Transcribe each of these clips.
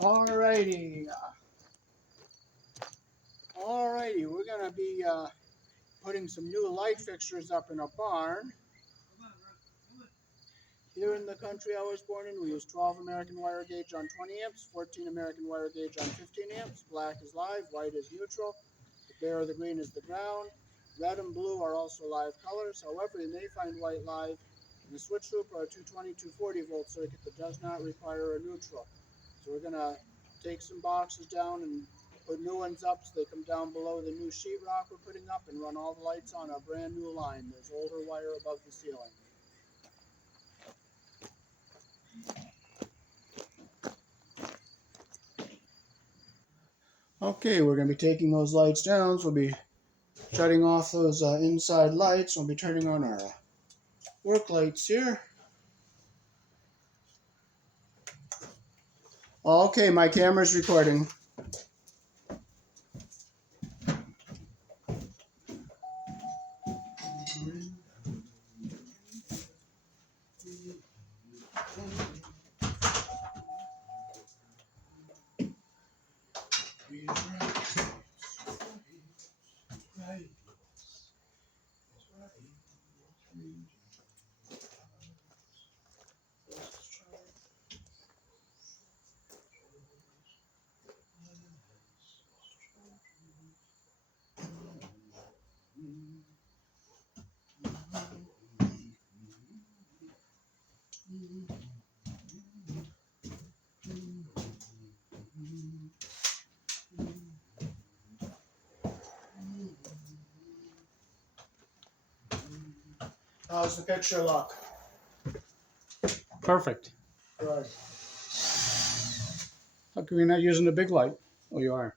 Alrighty, we're gonna be putting some new light fixtures up in a barn. Here in the country I was born in, we use 12 American wire gauge on 20 amps, 14 American wire gauge on 15 amps. Black is live, white is neutral. The bare or the green is the ground. Red and blue are also live colors. However, you may find white live in a switch loop or a 220, 240 volt circuit that does not require a neutral. So we're gonna take some boxes down and put new ones up so they come down below the new sheetrock we're putting up and run all the lights on a brand new line. There's older wire above the ceiling. Okay, we're going to be taking those lights down, so we'll be shutting off those inside lights. We'll be turning on our work lights here. Okay, my camera's recording. How's the picture look? Perfect. Good. How come you're not using the big light? Oh, you are.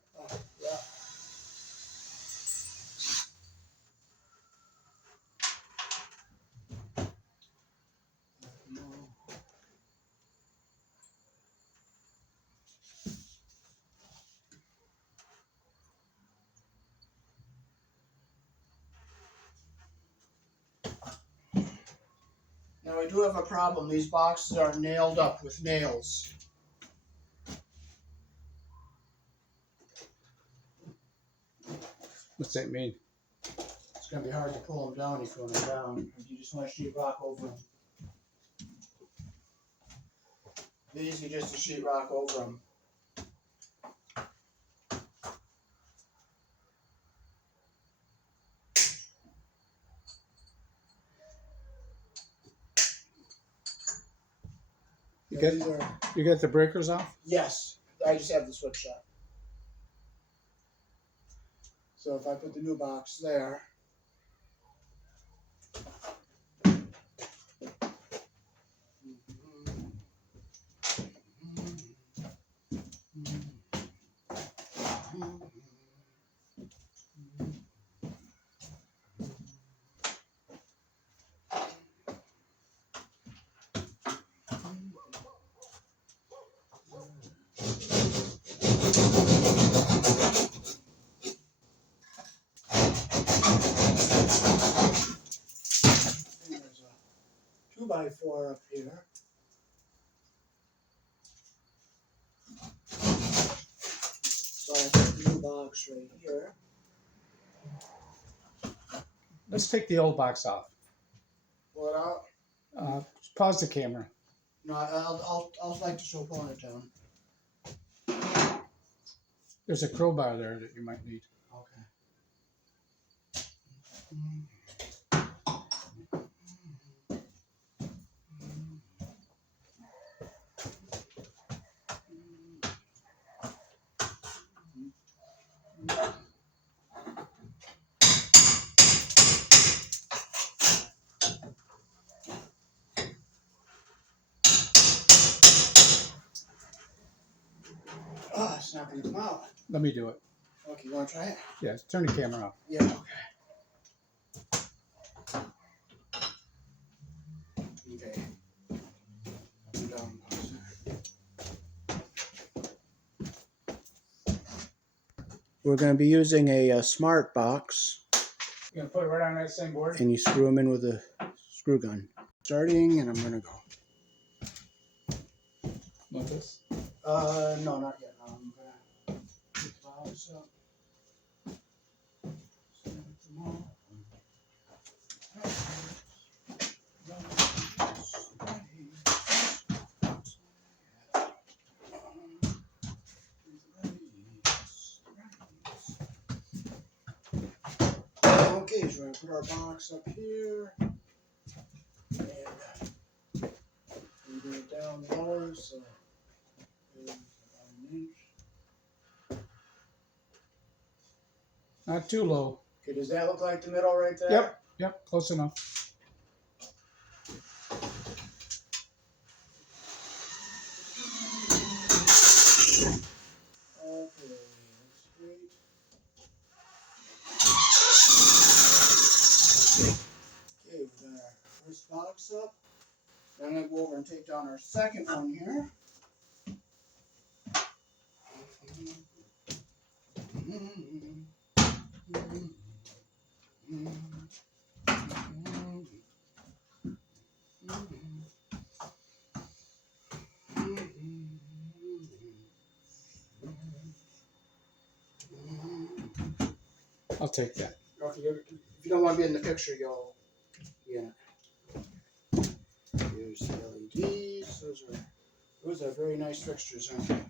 Yeah. Now we do have a problem. These boxes are nailed up with nails. What's that mean? It's going to be hard to pull them down if you want them down. If you just want to sheetrock over them. These are just a sheetrock over them. You get the breakers off? Yes, I just have the switch shut. So if I put the new box there, there's a 2x4 up here. So I put the new box right here. Let's take the old box off. Pull it out. Pause the camera. No, I'll like to show pulling it down. There's a crowbar there that you might need. Okay. Oh, it's not going to come out. Let me do it. Okay, you want to try it? Yeah, turn the camera off. Yeah, okay. Okay. I'm down. We're going to be using a smart box. You're going to put it right on that same board? And you screw them in with a screw gun. Starting, and I'm going to go. Want this? No, not yet. I'm gonna pick the box up. Send it tomorrow. Okay, so we're gonna put our box up here and we do it down lower, so it's about an inch. Not too low. Okay, does that look like the middle right there? Yep. Yep. Close enough. Okay, that's great. Okay, we got our first box up. Then I'm gonna go over and take down our second one here. I'll take that. Okay, if you don't want to be in the picture, you'll Here's the LEDs. Those are very nice fixtures, aren't they?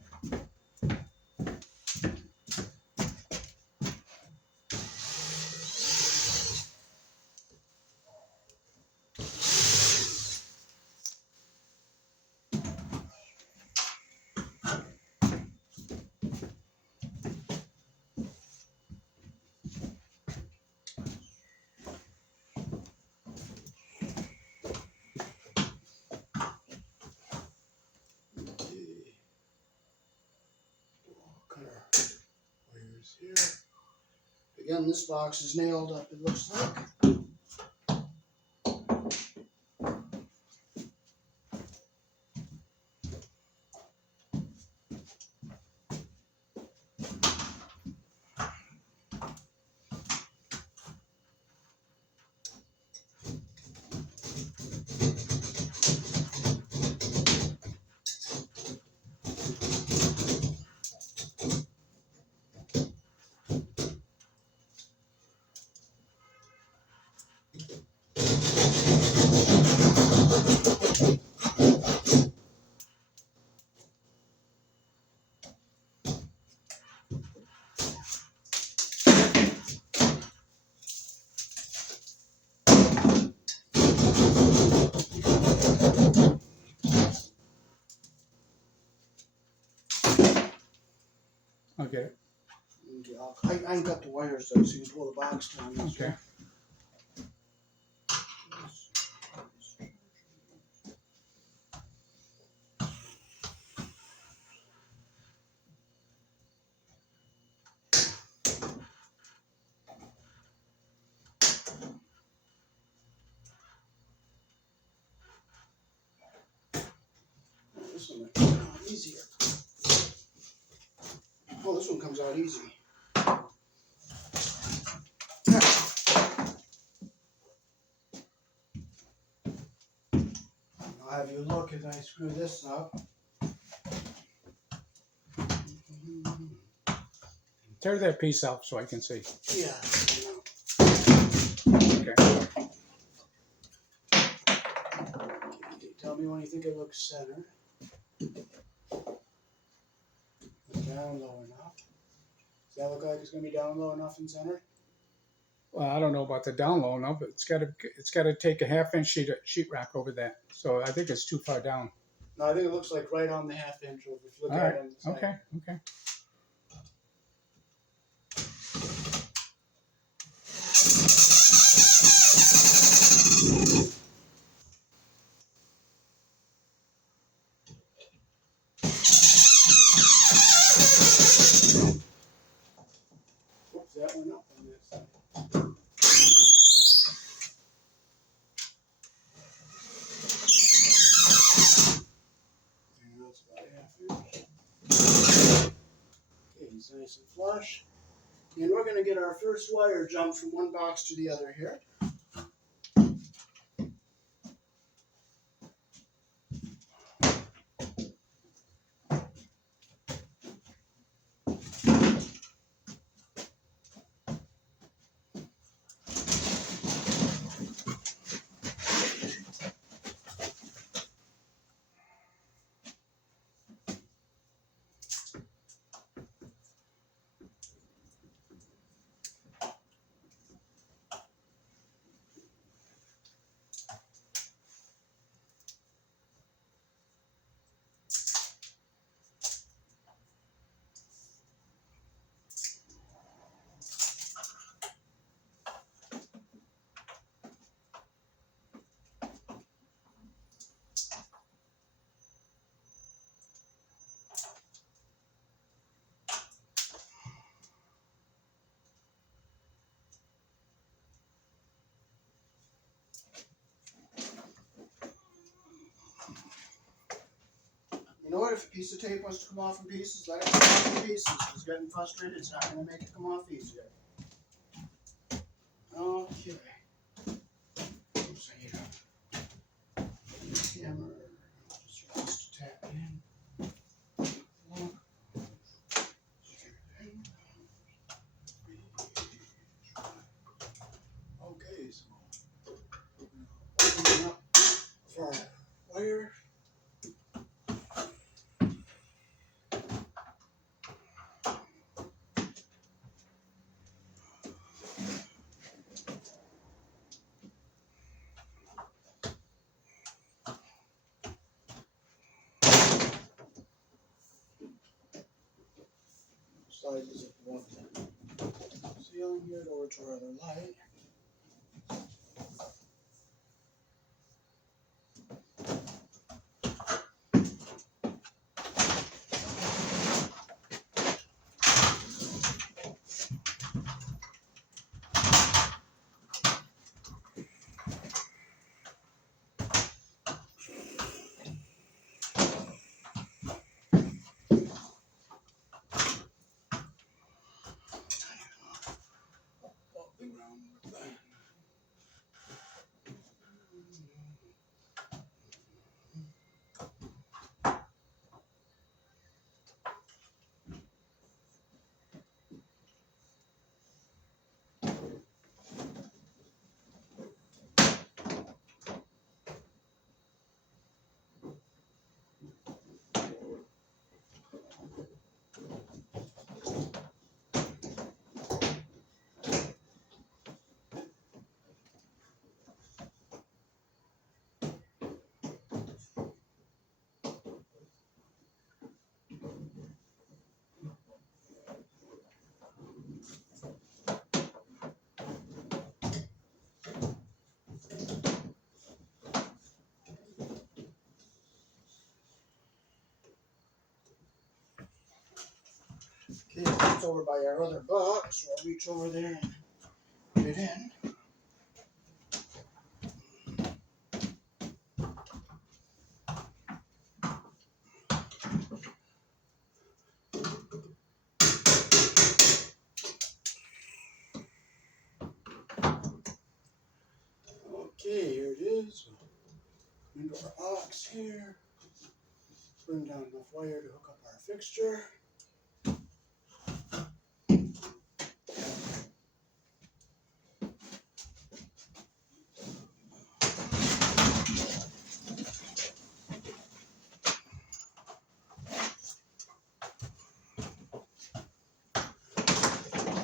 Wires here. Again, this box is nailed up, it looks like. I'll get it. Okay, I got the wires though, so you can pull the box down. Okay. This one might come out easier. Oh, this one comes out easy. I'll have you look as I screw this up. Tear that piece out so I can see. Yeah. Okay. Tell me when you think it looks centered. Down low enough. Does that look like it's going to be down low enough and centered? Well, I don't know about the down low now, but it's got to take a half-inch sheetrock over that. So I think it's too far down. No, I think it looks like right on the half inch over. If you look All at right. it on the side. Okay. Okay. Oops, that went up on this side. And that's about a half inch. Okay, it's nice and flush. And we're going to get our first wire jump from one box to the other here. know what? If a piece of tape wants to come off in pieces, let it come off in pieces. If it's getting frustrated, it's not going to make it come off easier. Okay. Oops, I need a hammer. Just use this to tap it in. Look. Okay, so opening up for our wire. Slide this up one ceiling here over to our other light. Walk around with that. Okay, it's over by our other box, so I'll reach over there and put it in. Okay, here it is. Into our box here. Bring down enough wire to hook up our fixture.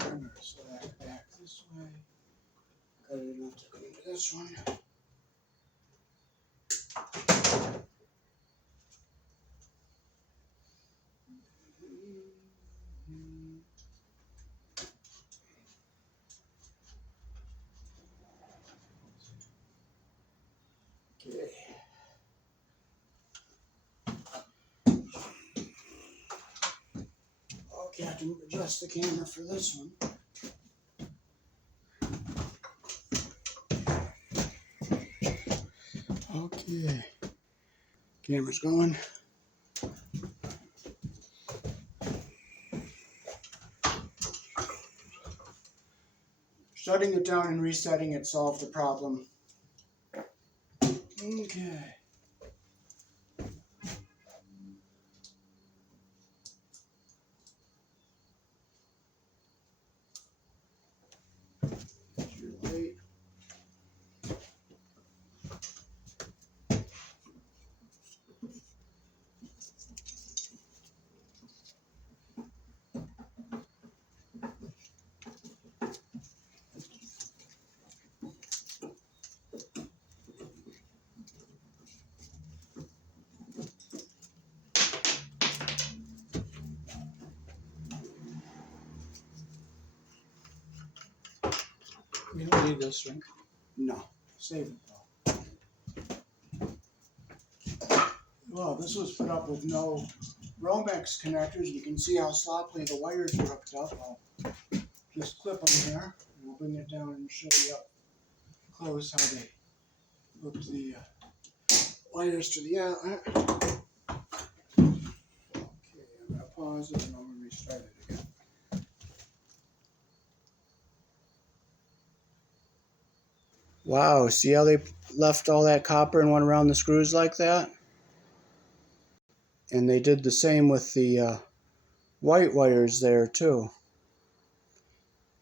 I'm going to slide it back this way. Cut it enough to go into this one. Okay. Okay, I can adjust the camera for this one. Okay. Camera's going. Shutting it down and resetting it solved the problem. Okay. Wait. We don't need this, right? No. Save it though. Well, this was put up with no Romex connectors. You can see how sloppily the wires were hooked up. I'll just clip them here. And we'll bring it down and show you up close how they hooked the wires to the outlet. pause it and I'm gonna restart it again. Wow, see how they left all that copper and went around the screws like that? And they did the same with the white wires there too.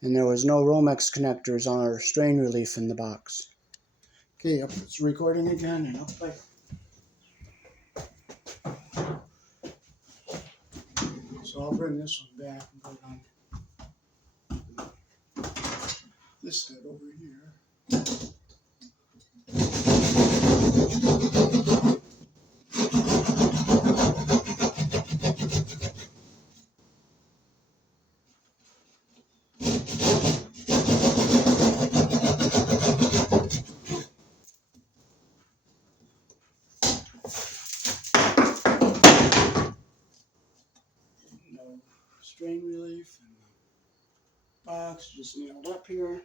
And there was no Romex connectors on our strain relief in the box. Okay, yep, it's recording again and up like. So I'll bring this one back and put it on this stud over here. No strain relief and the box just nailed up here.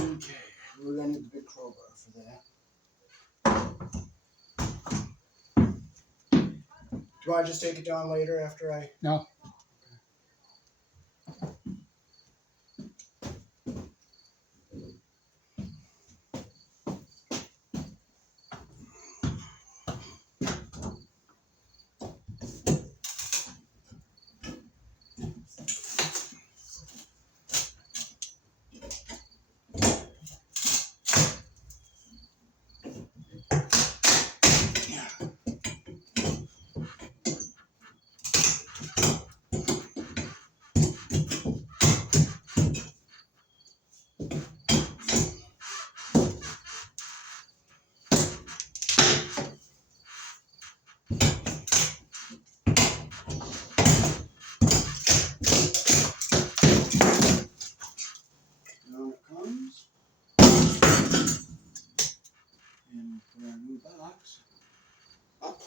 Okay, we're gonna need the big crowbar for that. Do I just take it down later after I? No. Down it comes. And put our new box up.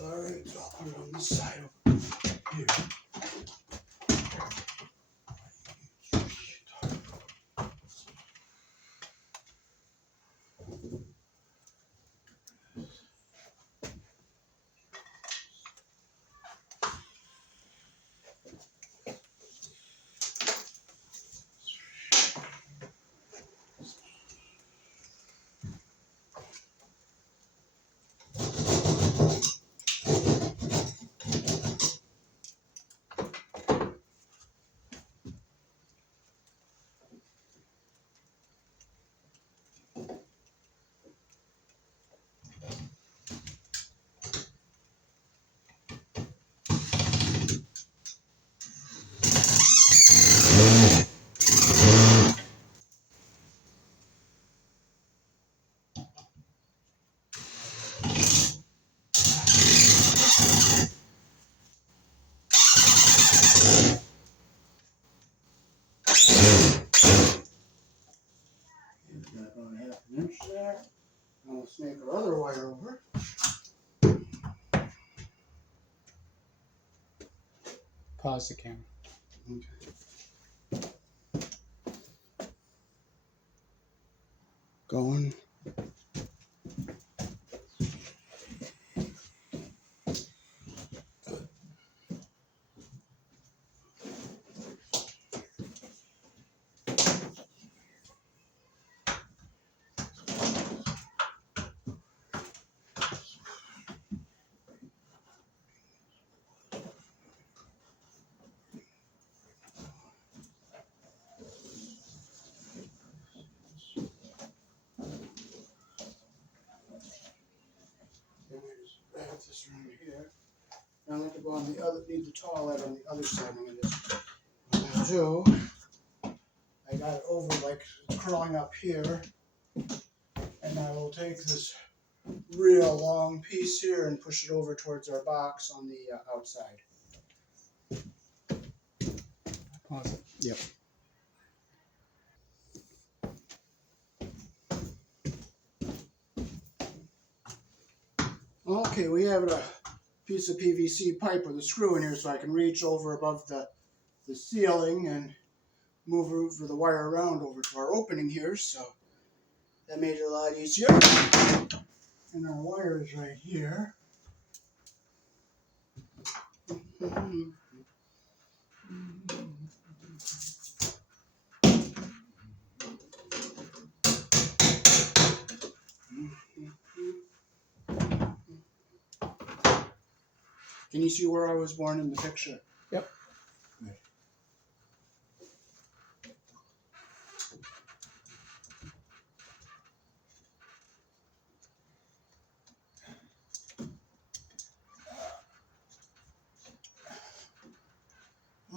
Alright, so I'll put it on this side over here. Got about a half an inch there. I'll snake our other wire over. Pause the camera. Okay. Going. on the other, need the towelette on the other side of this. What I'll do, I got it over like it's curling up here, and I will take this real long piece here and push it over towards our box on the outside. Pause it. Yep. Okay, we have a piece of PVC pipe with a screw in here so I can reach over above the ceiling and move over the wire around over to our opening here, so that made it a lot easier. And our wire is right here. Can you see where I was born in the picture? Yep. Good.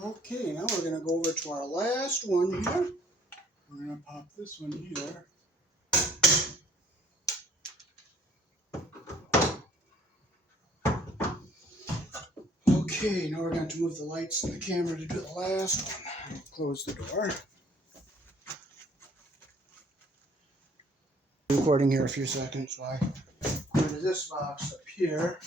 Okay, now we're going to go over to our last one here. We're going to pop this one here. Okay, now we're going to move the lights and the camera to do the last one. Close the door. Recording here a few seconds while I go to this box up here.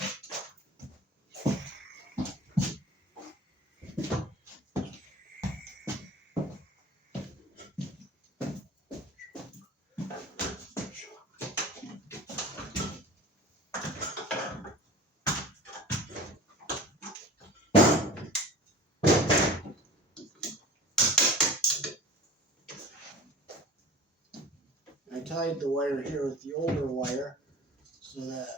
I tied the wire here with the older wire so that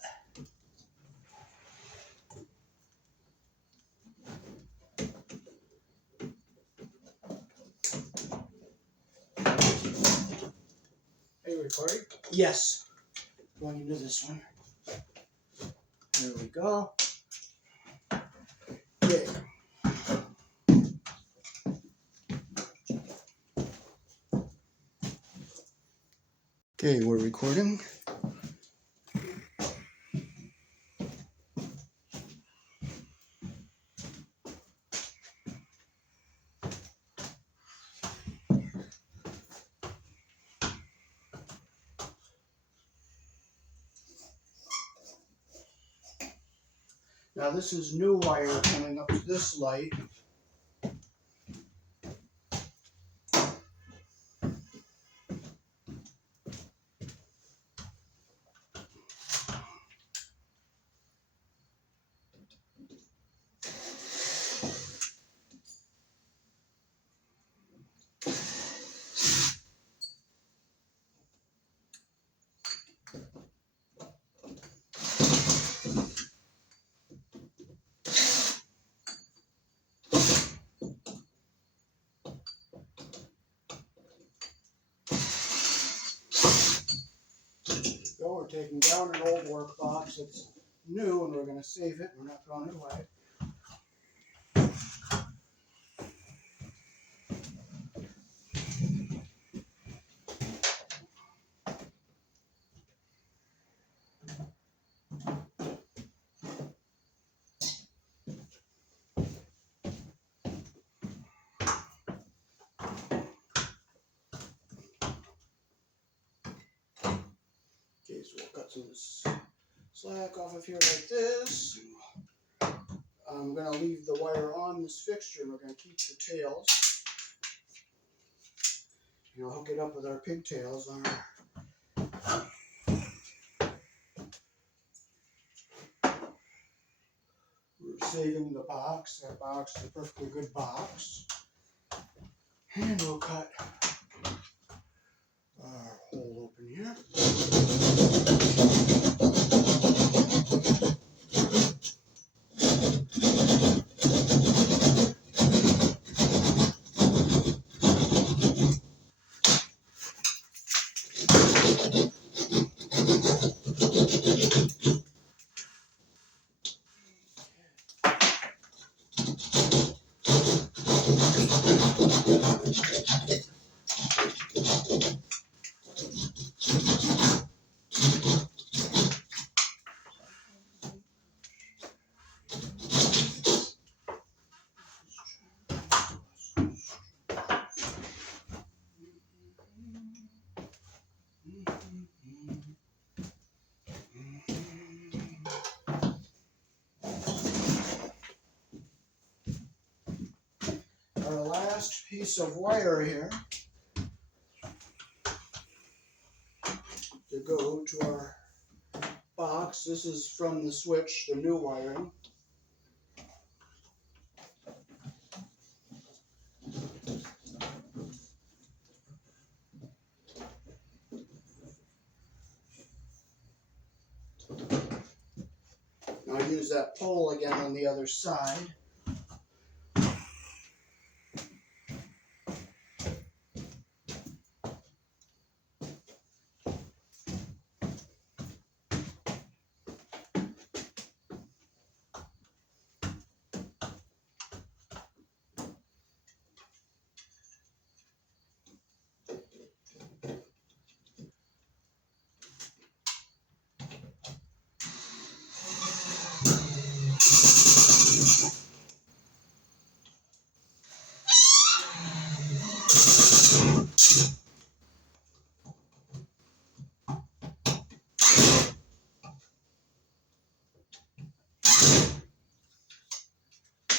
Are you recording? yes, going into this one. There we go. Okay. Okay, we're recording. Now this is new wire coming up to this light. So we're taking down an old work box. It's new and we're going to save it. We're not throwing it away. Okay, so we'll cut some slack off of here like this. I'm going to leave the wire on this fixture and we're going to keep the tails. And I'll hook it up with our pigtails on our we're saving the box. That box is a perfectly good box. And we'll cut our hole open here. our last piece of wire here to go to our box. This is from the switch, the new wiring. Now I use that pole again on the other side.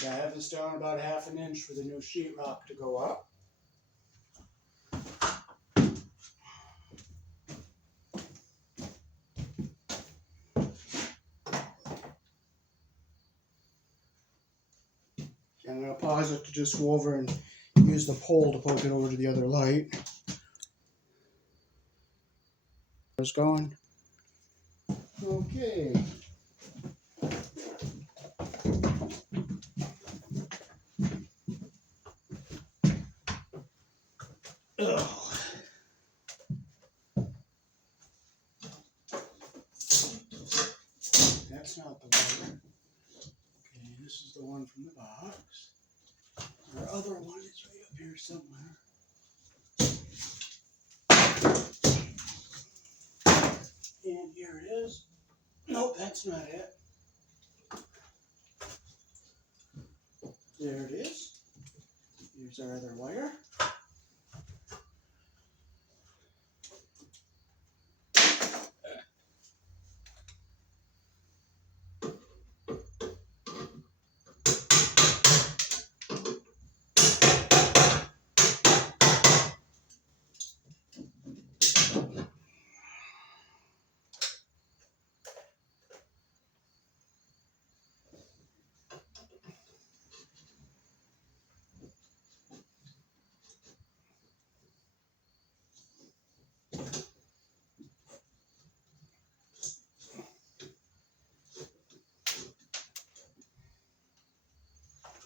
I have this down about 1/2 inch for the new sheetrock to go up. I'm going to pause it to just go over and use the pole to poke it over to the other light. It's going. Okay. Ugh. That's not the wire. Okay, this is the one from the box. Our other one is right up here somewhere. And here it is. Nope, that's not it. There it is. Here's our other wire.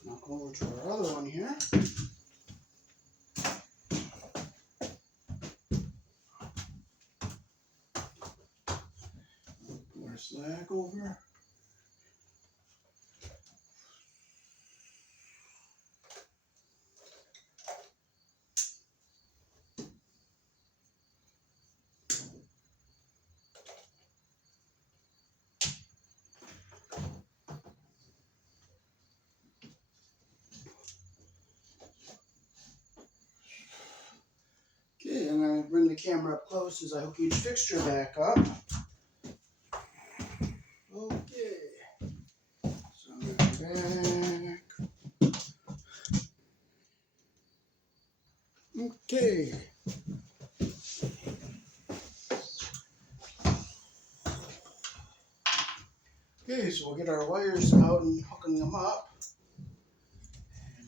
Now go over to our other one here. Put our slack over. Okay, and I bring the camera up close as I hook each fixture back up. Okay, so I'm back. Okay. Okay, so we'll get our wires out and hooking them up. And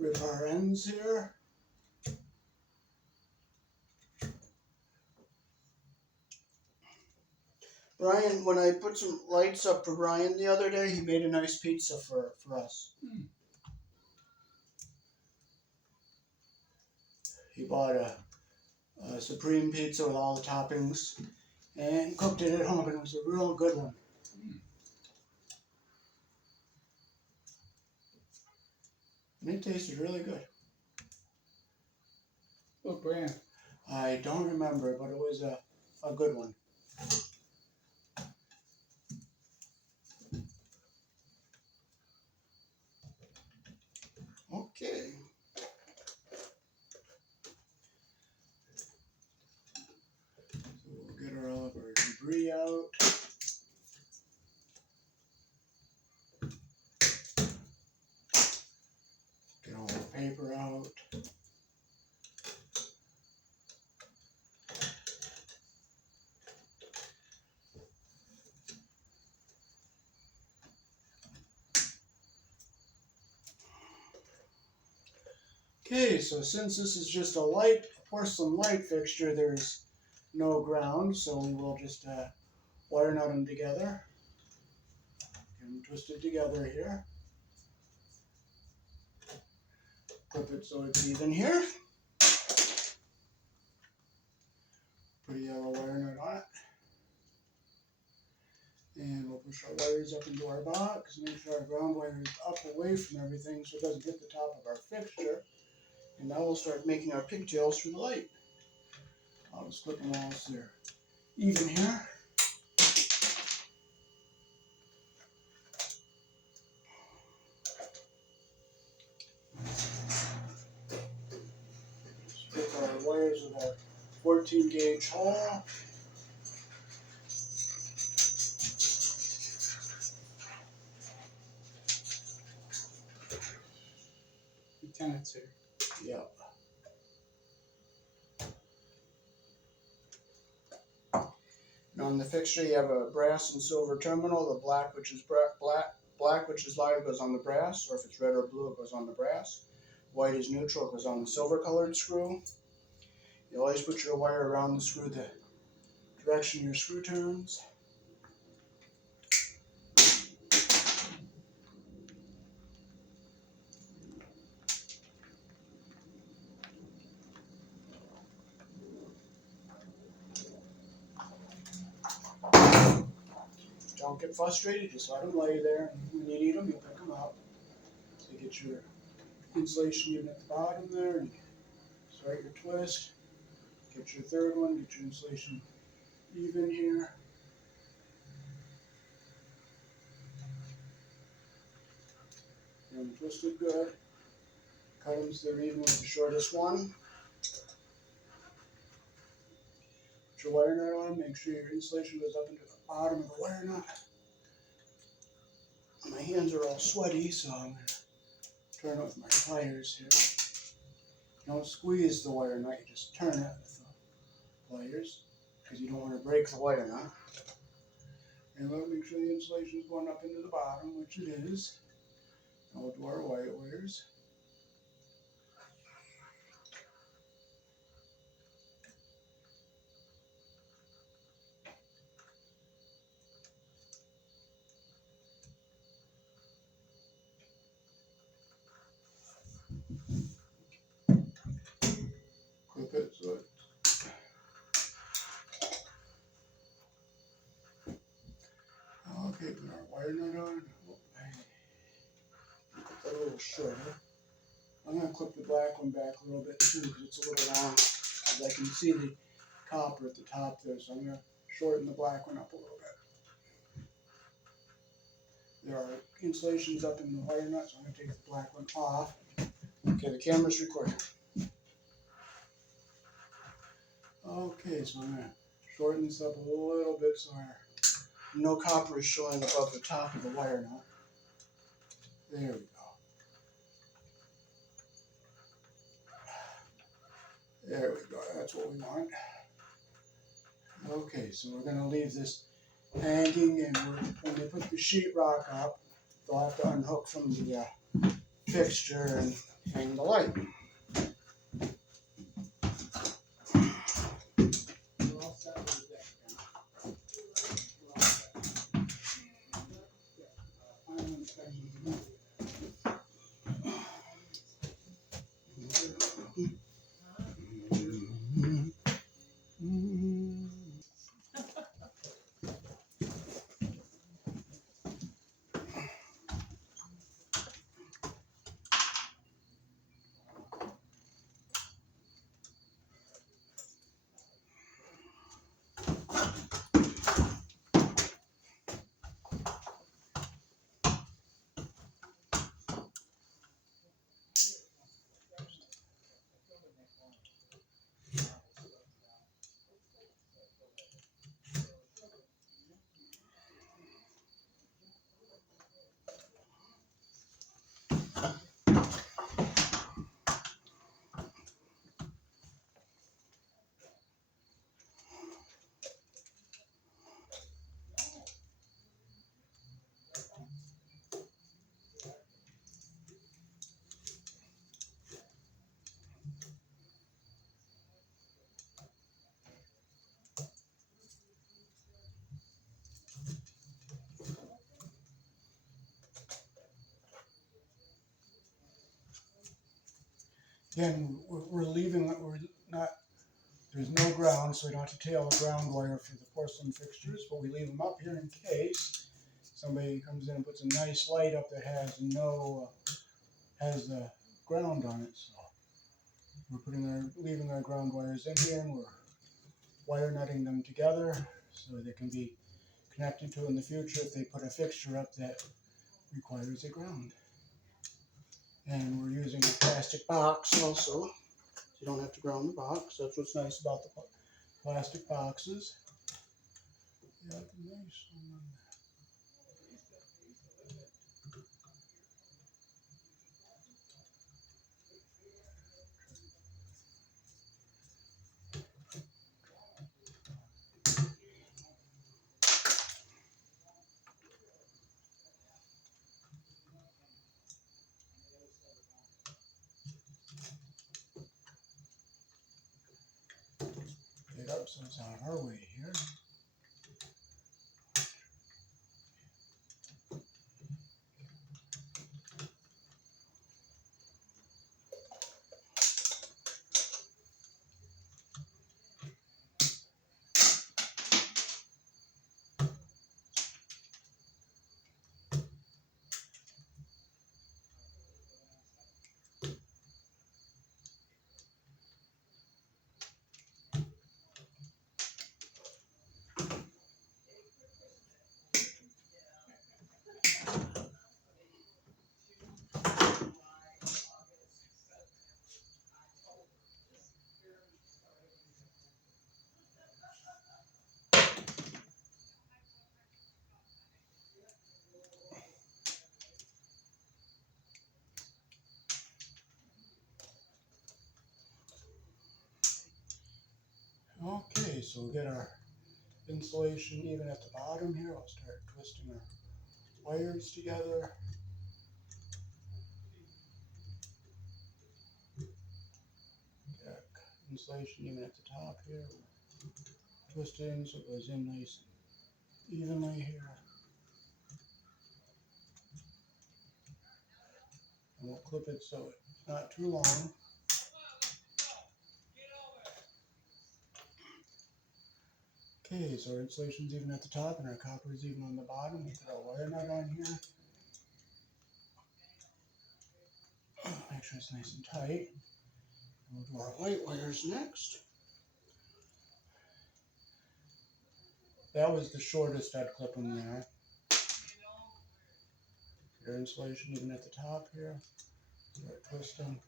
we will rip our ends here. Brian, when I put some lights up for Brian the other day, he made a nice pizza for us. He bought a supreme pizza with all the toppings and cooked it at home, and it was a real good one. And it tasted really good. What brand? I don't remember, but it was a good one. Okay. So we'll get all of our debris out. Okay, so since this is just a light porcelain light fixture, there's no ground, so we will just wire nut them together. Get them twisted together here. Clip it so it's even here. Put a yellow wire nut on it. And we'll push our wires up into our box, make sure our ground wire is up away from everything so it doesn't hit the top of our fixture. And now we'll start making our pigtails for the light. I'll just clip them all so they're even here. Stick our wires with our 14 gauge hole. Lieutenant's here. Yep. And on the fixture you have a brass and silver terminal. The black, which is black, which is live, goes on the brass, or if it's red or blue, it goes on the brass. White is neutral, it goes on the silver colored screw. You always put your wire around the screw the direction your screw turns. Don't get frustrated, just let them lay there, and when you need them, you'll pick them up. So you get your insulation unit at the bottom there, and start your twist. Get your third one, get your insulation even here. Get them twisted good. Cut them so they're even with the shortest one. Put your wire nut on, make sure your insulation goes up into the bottom of the wire nut. My hands are all sweaty, so I'm going to turn it with my pliers here. Don't squeeze the wire nut, you just turn it with the pliers, because you don't want to break the wire nut. And we'll make sure the insulation is going up into the bottom, which it is. Now we'll do our white wires. Clip it so it. Okay, put our wire nut on. Put that a little shorter. I'm going to clip the black one back a little bit too, because it's a little long. As I can see the copper at the top there, so I'm going to shorten the black one up a little bit. There are insulations up in the wire nut, so I'm going to take the black one off. Okay, the camera's recording. Okay, so I'm going to shorten this up a little bit so no copper is showing above the top of the wire nut. There we go. There we go, that's what we want. Okay, so we're going to leave this hanging, and when they put the sheetrock up, they'll have to unhook from the fixture and hang the light. We're all set with that. Final inspection. Again, we're leaving, we're not, there's no ground, so we don't have to tail the ground wire for the porcelain fixtures, but we leave them up here in case somebody comes in and puts a nice light up that has no, has the ground on it. So we're leaving our ground wires in here, and we're wire nutting them together so they can be connected to in the future if they put a fixture up that requires a ground. And we're using a plastic box also, so you don't have to ground the box. That's what's nice about the plastic boxes. Yeah, nice one. Get up so it's out of our way here. Okay, so we'll get our insulation even at the bottom here. I'll start twisting our wires together. Get insulation even at the top here. Twist it in so it goes in nice and evenly here. And we'll clip it so it's not too long. Okay, so our insulation's even at the top and our copper is even on the bottom. We'll put our wire nut on here. Make sure it's nice and tight. We'll do our white wires next. That was the shortest I'd clip them there. Get our insulation even at the top here. Start twisting.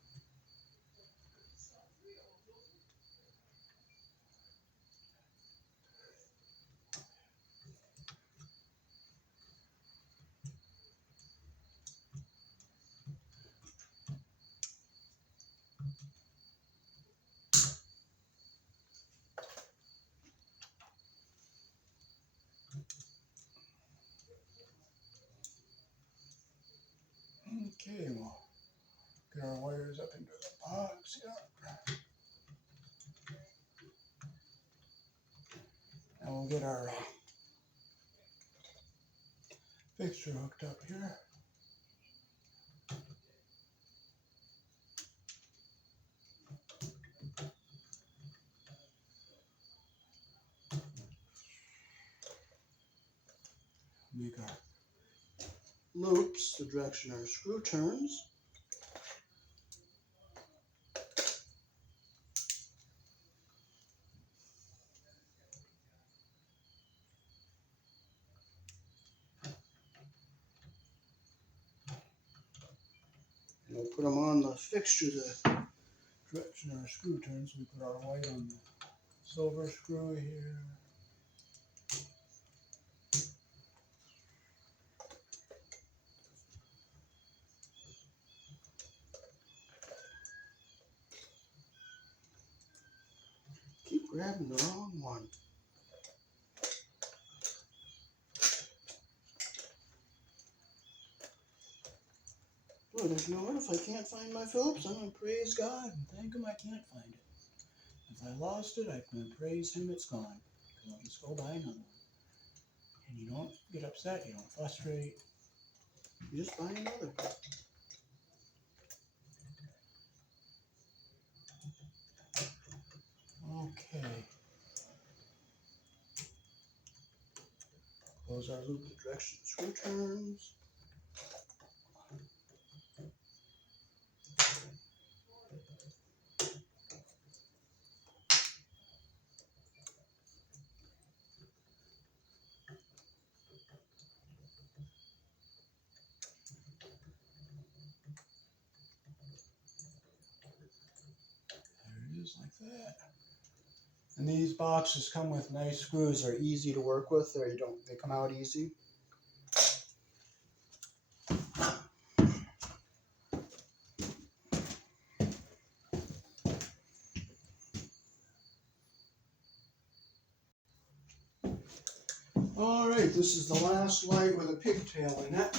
Okay, we'll get our wires up into the box here. And we'll get our fixture hooked up here. Make our loops the direction our screw turns. And we'll put them on the fixture the direction our screw turns. We put our white on the silver screw here. Keep grabbing the wrong one. Boy, there's no what if I can't find my Phillips. I'm going to praise God and thank Him I can't find it. If I lost it, I'm going to praise Him it's gone. Because I'll just go buy another one. And you don't get upset, you don't frustrate. You just buy another. Okay. Close our loop with direction screw turns. There it is, like that. And these boxes come with nice screws. They're easy to work with. They come out easy. All right, this is the last light with a pigtail in it.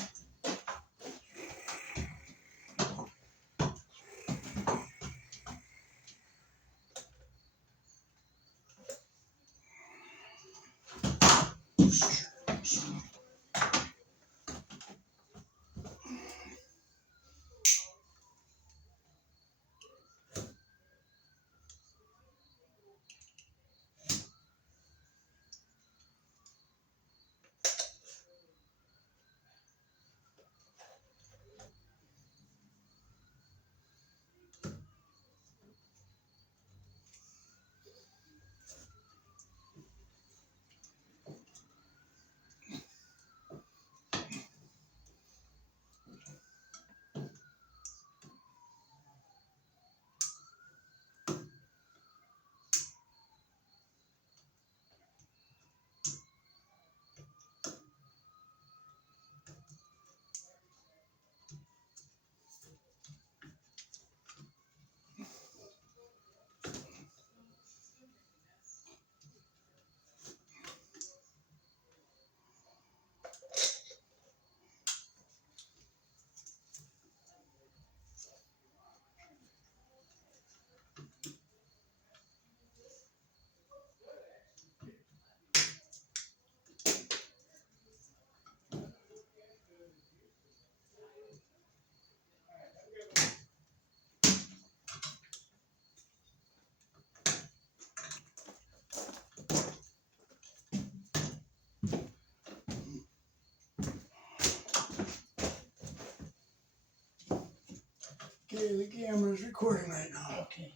Okay, the camera's recording right now. Okay.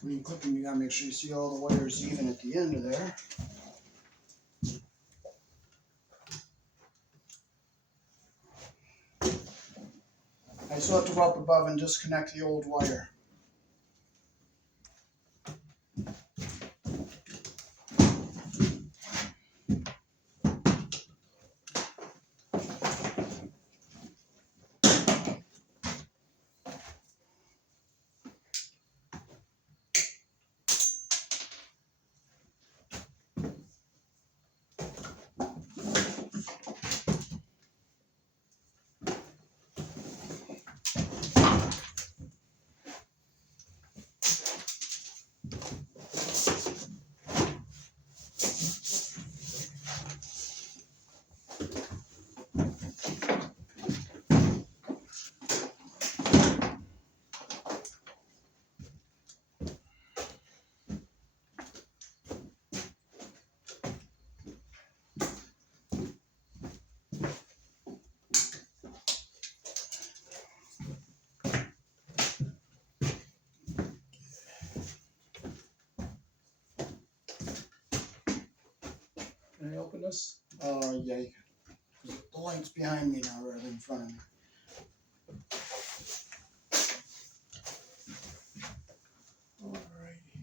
When you clip them, you gotta make sure you see all the wires even at the end of there. I still have to go up above and disconnect the old wire. Can I open this? Yeah, you can. The light's behind me now rather than in front of me. Alrighty.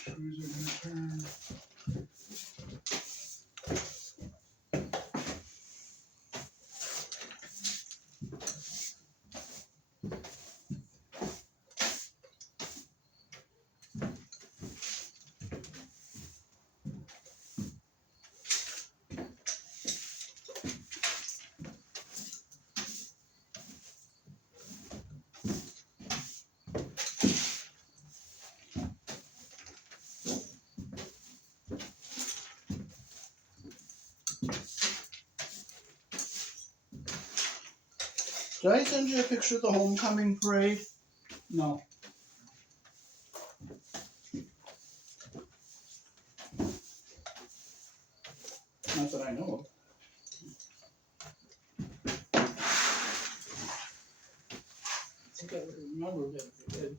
Screws are gonna turn. Did I send you a picture of the homecoming parade? No. Not that I know of. I think I would remember that if I did.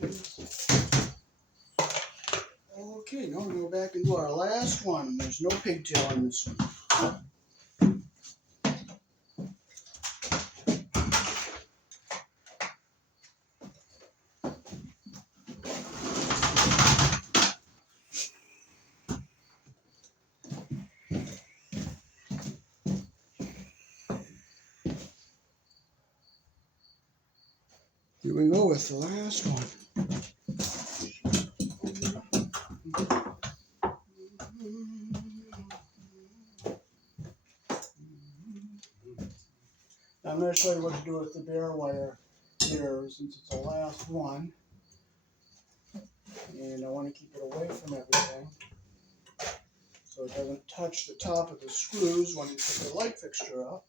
There it is. Okay, now we'll go back and do our last one. There's no pigtail on this one. Here we go with the last one. I'm going to show you what to do with the bare wire here since it's the last one. And I want to keep it away from everything so it doesn't touch the top of the screws when you put the light fixture up.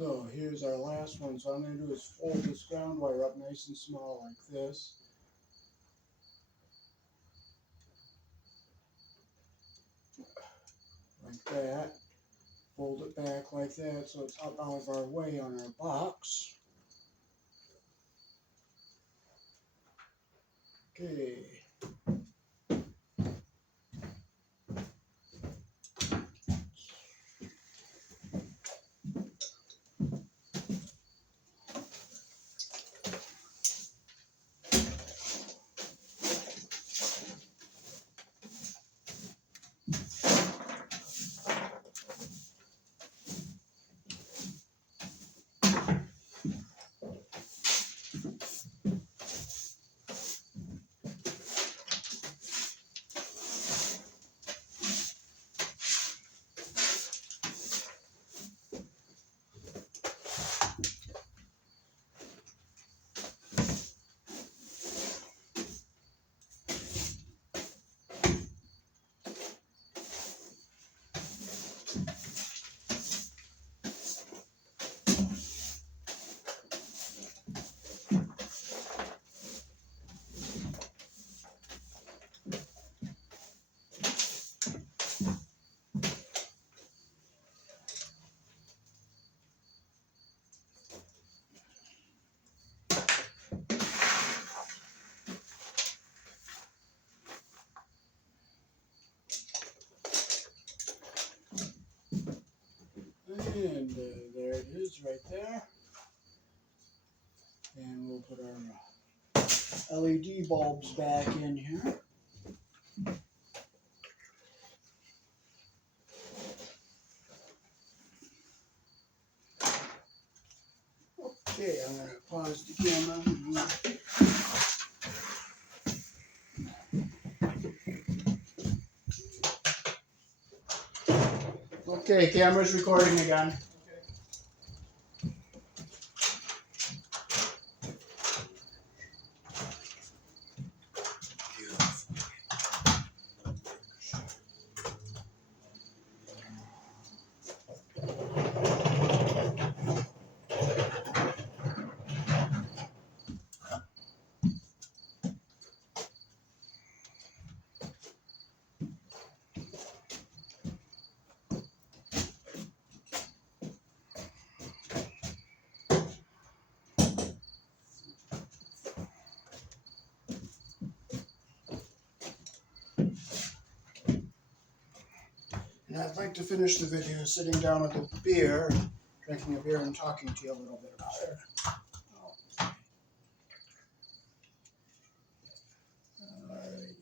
So here's our last one. So what I'm going to do is fold this ground wire up nice and small like this. Like that. Fold it back like that so it's up out of our way on our box. Okay. And there it is right there. And we'll put our LED bulbs back in here. Okay, I'm going to pause the camera. Okay, camera's recording again. And I'd like to finish the video sitting down with a beer, drinking a beer and talking to you a little bit about it. Alrighty.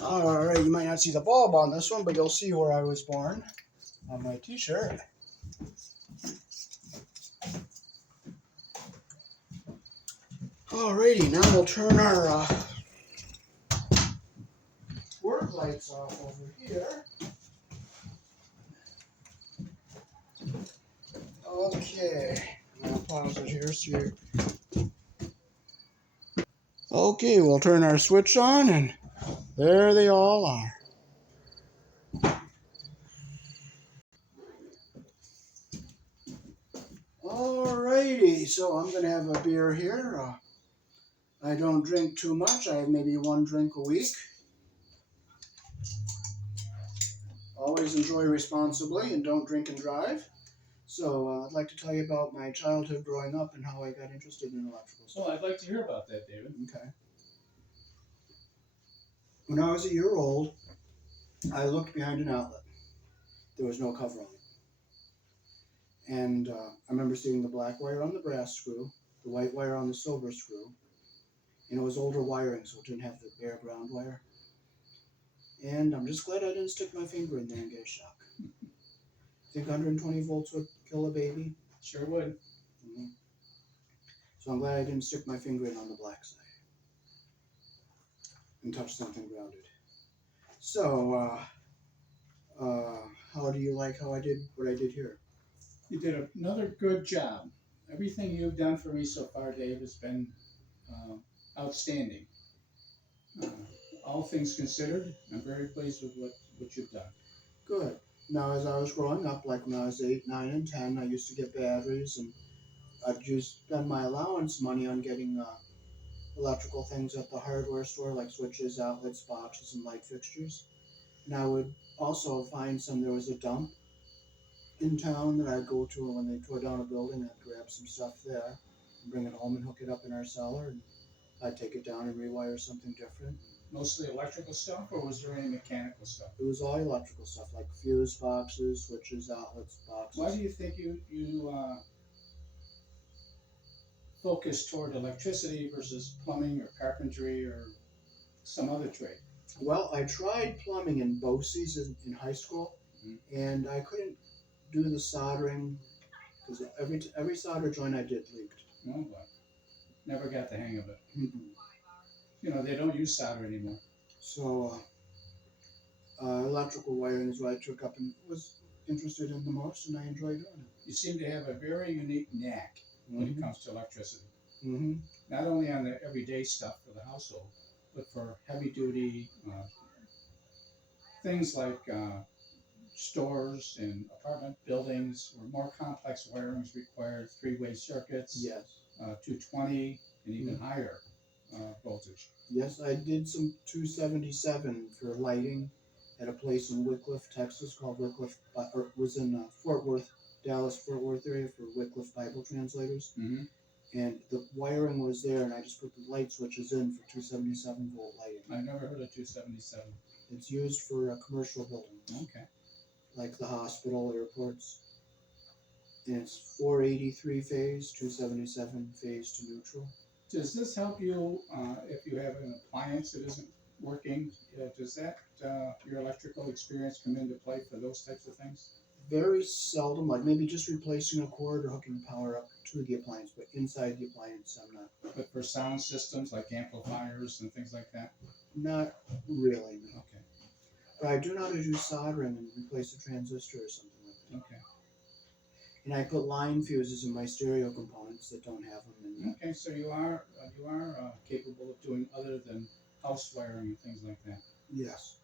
Alright, you might not see the bulb on this one, but you'll see where I was born on my t-shirt. Alrighty, now we'll turn our work lights off over here. Okay, I'm gonna pause it here so you... Okay, we'll turn our switch on and there they all are. Alrighty, so I'm gonna have a beer here. I don't drink too much. I have maybe one drink a week. Always enjoy responsibly and don't drink and drive. So I'd like to tell you about my childhood growing up and how I got interested in electrical stuff. Well, I'd like to hear about that, David. Okay. When I was a year old, I looked behind an outlet. There was no cover on it. And I remember seeing the black wire on the brass screw, the white wire on the silver screw, and it was older wiring, so it didn't have the bare ground wire. And I'm just glad I didn't stick my finger in there and get a shock. Think 120 volts would kill a baby? Sure would. Mm-hmm. So I'm glad I didn't stick my finger in on the black side and touch something grounded. So, how do you like how I did what I did here? You did another good job. Everything you've done for me so far, Dave, has been outstanding. All things considered, I'm very pleased with what you've done. Good. Now, as I was growing up, like when I was 8, 9, and 10, I used to get batteries, and I'd just spend my allowance money on getting electrical things at the hardware store, like switches, outlets, boxes, and light fixtures. And I would also find there was a dump in town that I'd go to when they tore down a building. I'd grab some stuff there and bring it home and hook it up in our cellar, and I'd take it down and rewire something different. Mostly electrical stuff, or was there any mechanical stuff? It was all electrical stuff, like fuse boxes, switches, outlets, boxes. Why do you think you focus toward electricity versus plumbing or carpentry or some other trade? Well, I tried plumbing in BOCES in high school, and I couldn't do the soldering because every solder joint I did leaked. Oh, but never got the hang of it. Mm-mm. You know, they don't use solder anymore. So, electrical wiring is what I took up and was interested in the most, and I enjoyed doing it. You seem to have a very unique knack when it comes to electricity. Mm-hmm. Not only on the everyday stuff for the household, but for heavy duty things like stores and apartment buildings where more complex wiring is required, three-way circuits, Yes. 220 and even higher voltage. Yes, I did some 277 for lighting at a place in Wickliffe, Texas called Wickliffe, or it was in Fort Worth, Dallas-Fort Worth area for Wycliffe Bible Translators. Mm-hmm. And the wiring was there, and I just put the light switches in for 277 volt lighting. I've never heard of 277. It's used for a commercial building, Okay. like the hospital, airports. And it's 483 phase, 277 phase to neutral. Does this help you if you have an appliance that isn't working? Does that your electrical experience come into play for those types of things? Very seldom, like maybe just replacing a cord or hooking power up to the appliance, but inside the appliance, I'm But for sound systems like amplifiers and things like that? not really. No. Okay. But I do know how to do soldering and replace a transistor or something like that. Okay. And I put line fuses in my stereo components that don't have them in them. Okay. So you are capable of doing other than house wiring and things like that. Yes.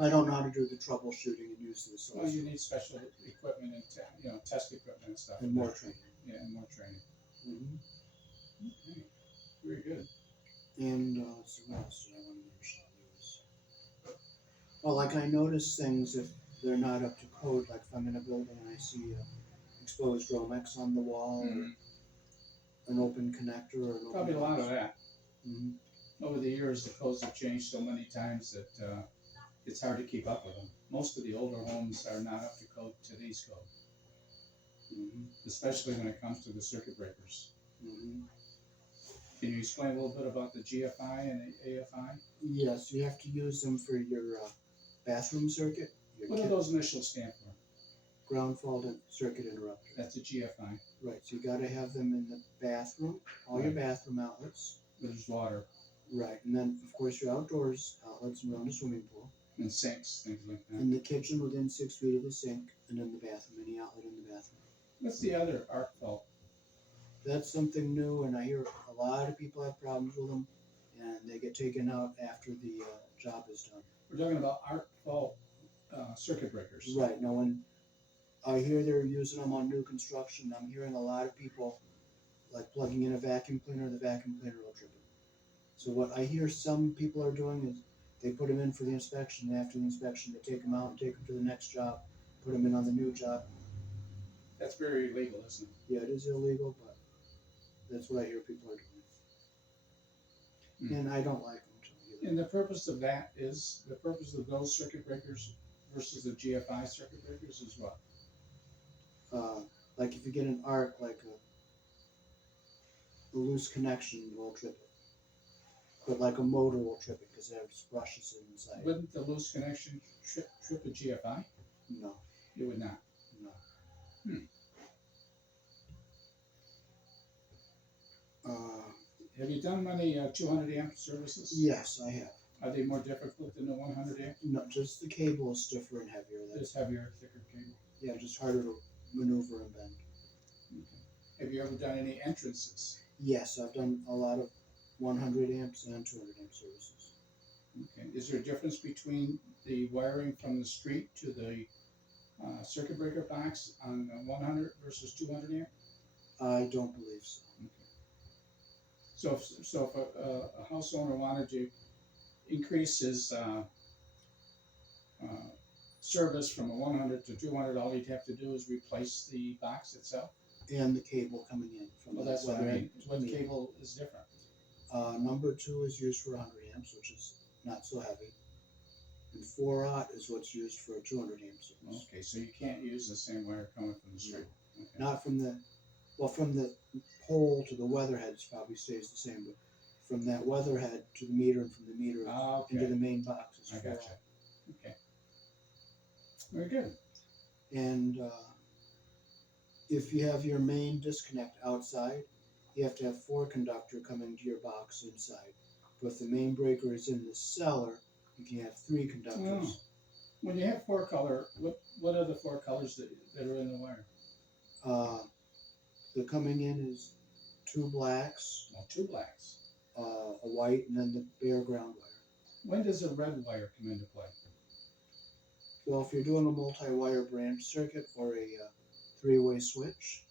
I don't know how to do the troubleshooting and use the Well, source you need special equipment and test equipment and stuff. and more training. Yeah, and more training. Mm-hmm. Okay. Very good. And so what else did I want to mention? Well, like I notice things if they're not up to code, like if I'm in a building and I see exposed Romex on the wall, Mhm. or an open connector, or an open Probably a lot of that. Mhm. Over the years, the codes have changed so many times that it's hard to keep up with them. Most of the older homes are not up to code, today's code, Mhm. especially when it comes to the circuit breakers. Mhm. Can you explain a little bit about the GFI and the AFI? Yes, you have to use them for your bathroom circuit, your What do those initials stand for? ground fault and circuit interrupter. That's a GFI. Right, so you gotta have them in the bathroom, all your Right. bathroom outlets. There's water Right, and then of course your outdoors outlets around the swimming pool. and sinks, things like that. In the kitchen within 6 feet of the sink, and in the bathroom, any outlet in the bathroom. What's the other arc fault? That's something new, and I hear a lot of people have problems with them, and they get taken out after the job is done. We're talking about arc fault circuit breakers. Right, now when I hear they're using them on new construction, I'm hearing a lot of people like plugging in a vacuum cleaner, the vacuum cleaner will trip it. So what I hear some people are doing is they put them in for the inspection, and after the inspection, they take them out and take them to the next job, put them in on the new job. That's very illegal, isn't it? Yeah, it is illegal, but that's what I hear people are doing. Mm. And I don't like them too either. And the purpose of that is, the purpose of those circuit breakers versus the GFI circuit breakers is what? Like if you get an arc, like a loose connection will trip it. But like a motor will trip it because there's brushes inside. Wouldn't the loose connection trip a GFI? No, It would not. no. Hmm. Have you done many 200 amp services? Yes, I have. Are they more difficult than the 100 amp? No, just the cable is stiffer and heavier. That's It's heavier, thicker cable. yeah, just harder to maneuver and bend. Have you ever done any entrances? Yes, I've done a lot of 100 amps and 200 amp services. Okay. Is there a difference between the wiring from the street to the circuit breaker box on 100 versus 200 amp? I don't believe so. So if a house owner wanted to increase his service from a 100 to 200, all he'd have to do is replace the box itself? And the cable coming in from Well, the that's what I weather mean. head. What cable is different? Number 2 is used for 100 amps, which is not so heavy. And 4/0 is what's used for a 200 amp service. Okay, so you can't use the same wire coming from the street. Okay. Not from the, well, from the pole to the weatherhead probably stays the same, but from that weatherhead to the meter and from the meter Ah, into okay, the main box is I 4/0. gotcha. Okay. Very good. And if you have your main disconnect outside, you have to have 4 conductor coming to your box inside. But if the main breaker is in the cellar, you can have 3 conductors. Oh. When you have 4 color, what are the 4 colors that are in the wire? The coming in is 2 blacks, Well, 2 blacks. a white, and then the bare ground wire. When does a red wire come into play? Well, if you're doing a multi-wire branch circuit or a 3-way switch,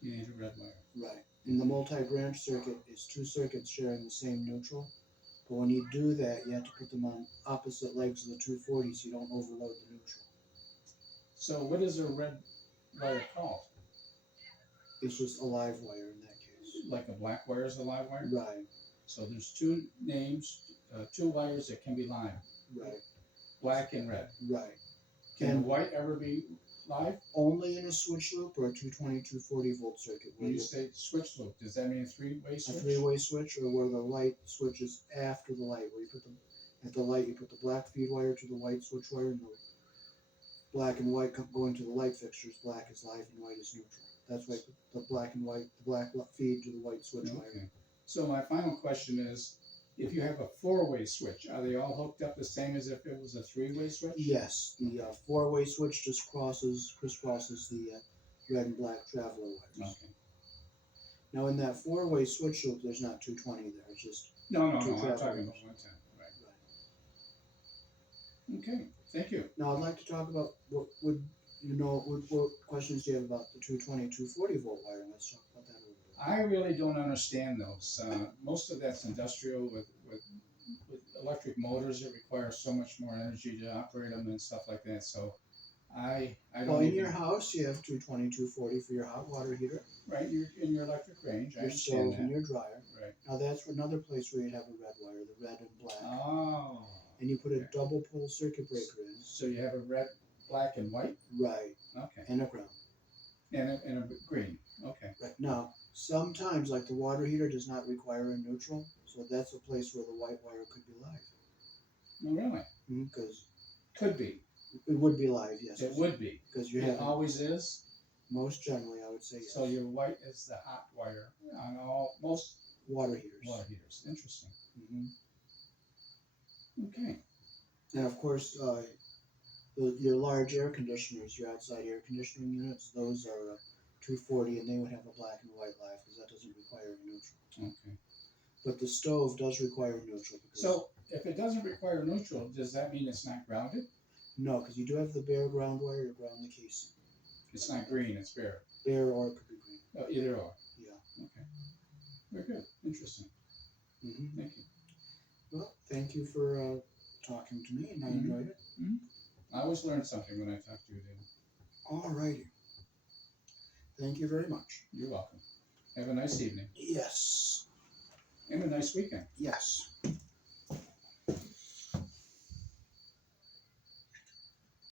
You need a red wire. right. In the multi-branch circuit is 2 circuits sharing the same neutral. But when you do that, you have to put them on opposite legs of the 240 so you don't overload the neutral. So what is a red wire called? It's just a live wire in that case. Like a black wire is a live wire? Right, So there's two names, two wires that can be live, right, black and red. right. Can the And white ever be live? only in a switch loop or a 220, 240 volt circuit. When Where you say switch loop, does that mean a three-way a switch? three-way switch, or where the light switches after the light, where you put at the light you put the black feed wire to the white switch wire, and the black and white going to the light fixtures. Black is live and white is neutral. That's why the black and white, the black feed to the white switch wire. Okay. So my final question is, if you have a four-way switch, are they all hooked up the same as if it was a three-way switch? Yes, the four-way switch just crisscrosses the red and black traveler wires. Okay. Now in that four-way switch loop, there's not 220 there. It's just No, Two I'm talking travel about wires. 110. Right. Okay. Thank you. Now I'd like to talk about what questions do you have about the 220, 240 volt wiring? Let's talk about that a little bit. I really don't understand those. Most of that's industrial with electric motors that require so much more energy to operate them and stuff like that. So I don't Well, in even- your house, you have 220, 240 for your hot water heater, right. You're in your electric range. I your understand stove, and that. your dryer. Right. Now that's another place where you'd have a red wire, the red and black, Oh. and you put a okay. double pole circuit breaker in. So you have a red, black, and white. Right, Okay. and a ground. And a green. Okay. Right. Now, sometimes, like the water heater does not require a neutral, so that's a place where the white wire could be live. Oh, really? Because Could be. it would be live, yes. It would be. Because you It have, always is. most generally, I would say yes. So your white is the hot wire on most Water heaters. water heaters. Interesting. hmm Okay. And of course, your large air conditioners, your outside air conditioning units, those are 240, and they would have a black and white live because that doesn't require a neutral. Okay. But the stove does require a neutral. Because, So if it doesn't require neutral, does that mean it's not grounded? no, because you do have the bare ground wire to ground the casing. It's not green, it's bare. Bare or it could be green. Oh, either or. Yeah. Okay. Very good. Interesting. hmm Thank you. Well, thank you for talking to me, and I Mhm. enjoyed it. I always learn something when I talk to you, David. All righty. Thank you very much. You're welcome. Have a nice evening Yes. and a nice weekend. Yes.